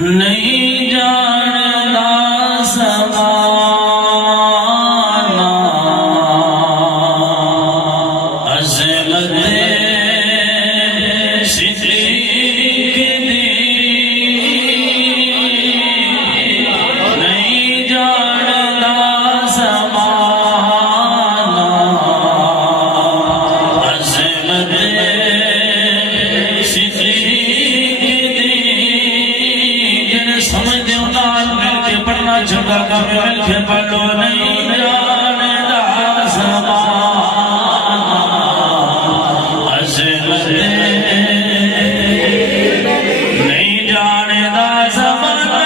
नहीं जानता समाना अज़मत सिद्दीक़ दी। नहीं जानता समाना अज़मत समझ दो नाल मिलके पढ़ना चंगा काम मिलके पढ़ो। नहीं जानदा ज़माना अज़मत नहीं जानदा ज़माना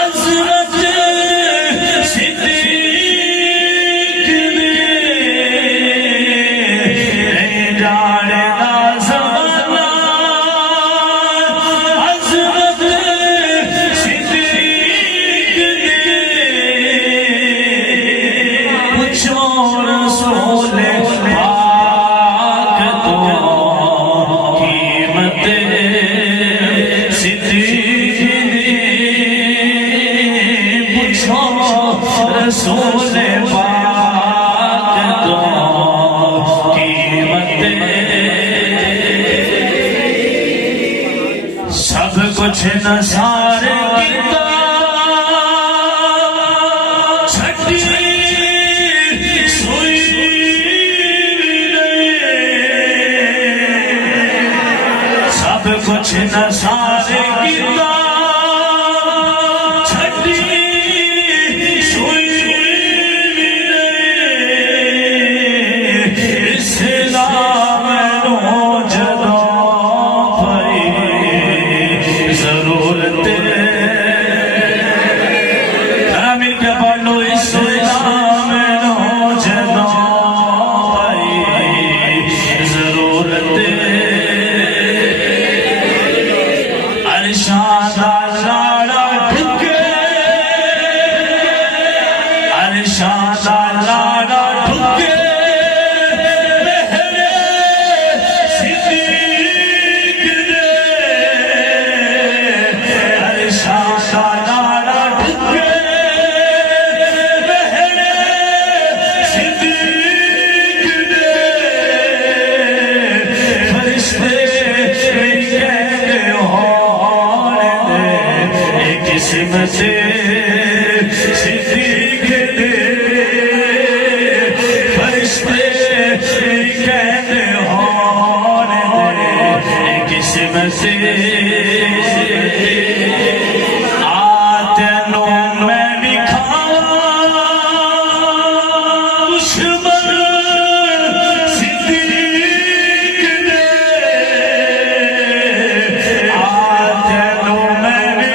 अज़मत सिद्दीक़ दी। नहीं जानदा रसूल पाक तो कीमत सब कुछ नसार किता छठी सोई सब कुछ नसार किता सिद्दीक़ दे फरिश्ते कहते होने दे किस्मत से आते नो मैं भी खावा दुश्मन सिद्दीक़ दे आते नो मैं भी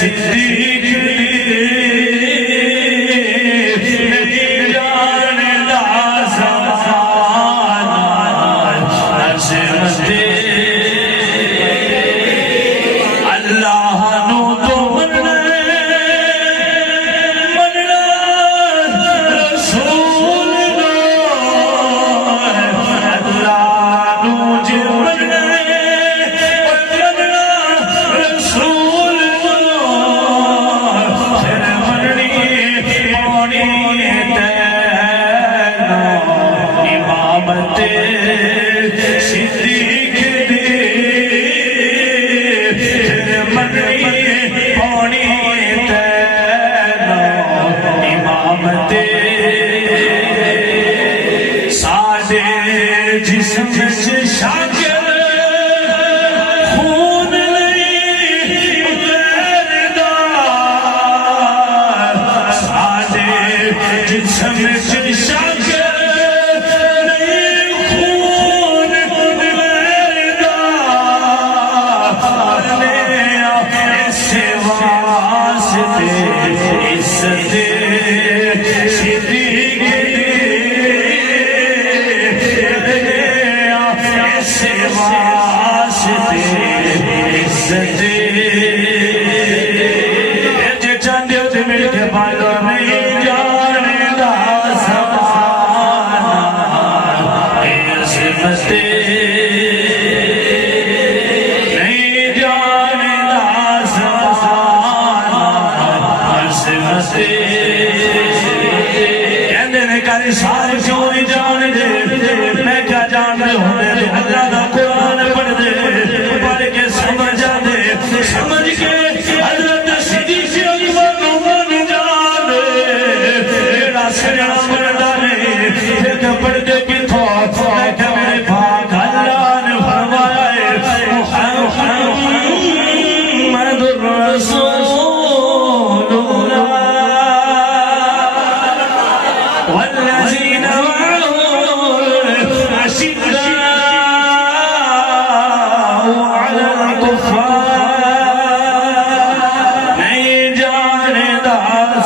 सिद्दीक़ नहीं जानदा ज़माना अज़मत अल्लाह नू तो मनना रसूल नो अल्लाह नू जो मनना रसूल सिद्दीक़ दी मननी पौनी तैनो इमामत सादे जिस्म च शागिर खून नहीं उतरदा सादे जिस्म च शागिर से कहते ने कर सार क्यों नहीं जान दे मैं क्या जानते होंगे अल्लाह का कुरान पढ़ दे पढ़ के समझ आते समझ के हजरत सिद्दीक़ अकबर मान जाने मेरा सजना मरदा ने एक पढ़ के किथों मैं क्या मेरे पाक अल्लाह ने फरमाया है मुहम्मदुर रसूलुल्लाह والذين معه أشداء على الكفار नहीं जानदा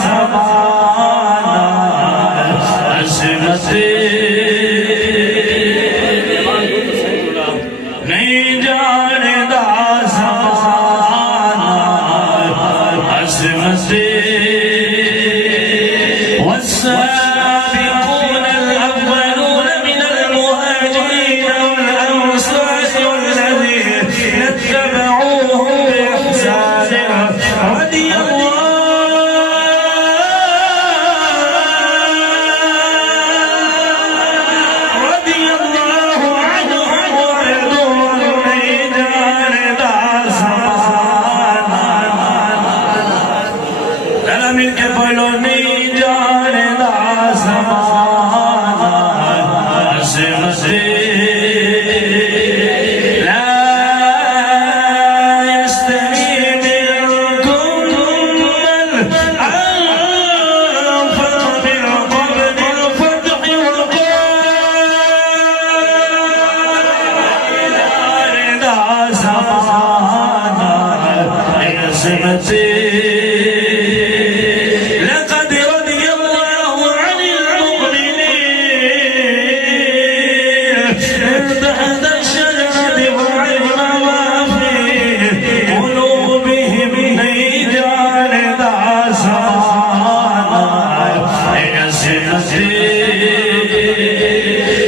ज़माना अज़मते नहीं जानदा ज़माना अज़मते والسابقون الأولون من المهاجرين والأنصار والذين اتبعوهم بإحسان رضي الله عنهم ورضوا نيجان دا زمانا أنا منك بلو نيجان دا زمانا أزمتي لا يستوي منكم من أنفق من قبل الفتح وقال دا زمانا أزمتي لقد رضي الله عن المؤمنين إذ تحت الشجرة وعلم ما في قلوبهم نيجان دا زمانا أزمتي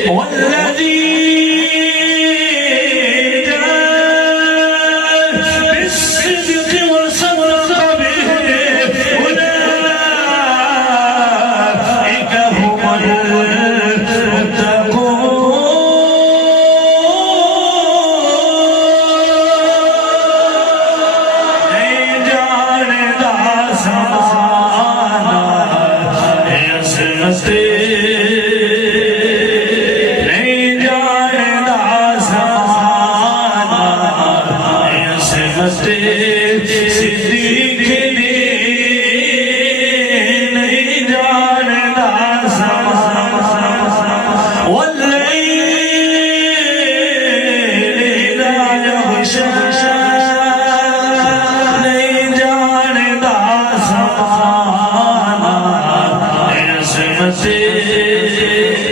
والذي جاء بالصدق وصدق به أولئك هم المتقون نيجان دا زمانا أزمتي نيجان دا زمانا أزمتي